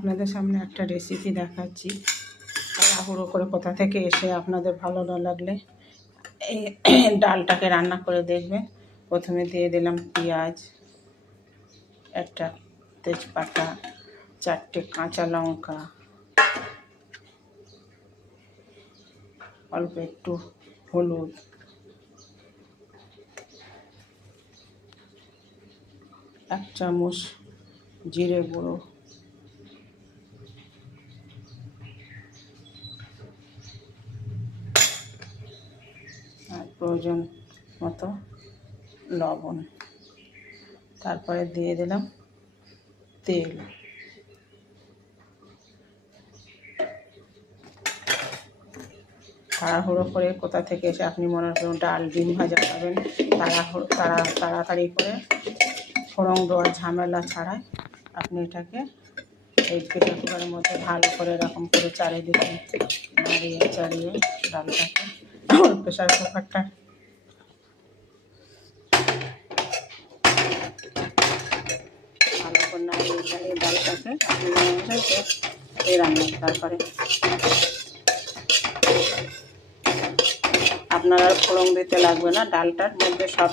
আপনাদের সামনে একটা রেসিপি দেখাচ্ছি। তাড়াহুড়ো করে কোথা থেকে এসে আপনাদের ভালো না লাগলে এই ডালটাকে রান্না করে দেখবেন। প্রথমে দিয়ে দিলাম পেঁয়াজ, একটা তেজপাতা, 4টে কাঁচা লঙ্কা, অল্প একটু হলুদ, 1 চামচ জিরে গুঁড়ো, আর প্রয়োজন মতো লবণ। তারপরে দিয়ে দিলাম তেল। তাড়াহুড়ো করে কোথা থেকে এসে আপনি মনে করুন ডাল ডিম ভাজা খাবেন, তাড়াতাড়ি করে ফোড়ন দেওয়ার ঝামেলা ছাড়াই আপনি এটাকে এই প্রেসার কুকারের মধ্যে ভালো করে এরকম করে চারিদিকে নাড়িয়ে চাড়িয়ে ডালটাকে প্রেসার কুকারটা ভালো করে নাড়িয়ে চাড়িয়ে ডালটাকে এই রান্না। তারপরে আপনার আর ফোড়ন দিতে লাগবে না, ডালটার মধ্যে সব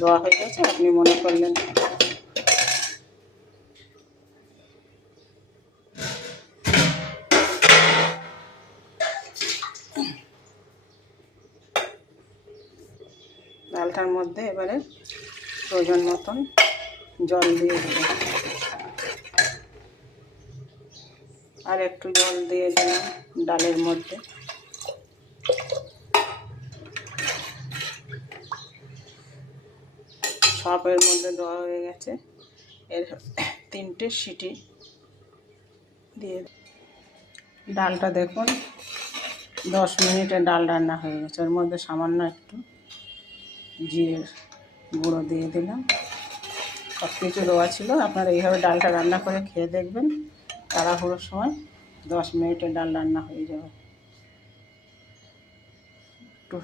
দেওয়া হয়ে গেছে। আপনি মনে করলেন ডালটার মধ্যে এবারে প্রয়োজন মতন জল দিয়ে দেবেন। আর একটু জল দিয়ে দিলাম ডালের মধ্যে। সব এর মধ্যে দেওয়া হয়ে গেছে। এর 3টে সিটি দিয়ে ডালটা দেখুন 10 মিনিটে ডাল রান্না হয়ে গেছে। এর মধ্যে সামান্য একটু জিরের গুঁড়ো দিয়ে দিলাম। সব কিছু দেওয়া ছিল। আপনারা এইভাবে ডালটা রান্না করে খেয়ে দেখবেন। তাড়াহুড়োর সময় 10 মিনিটে ডাল রান্না হয়ে যাবে। একটু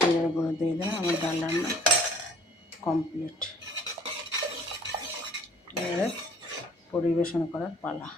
জিরের গুঁড়ো দিয়ে দিলাম। আমার ডাল রান্না কমপ্লিট। এবারে পরিবেশন করার পালা।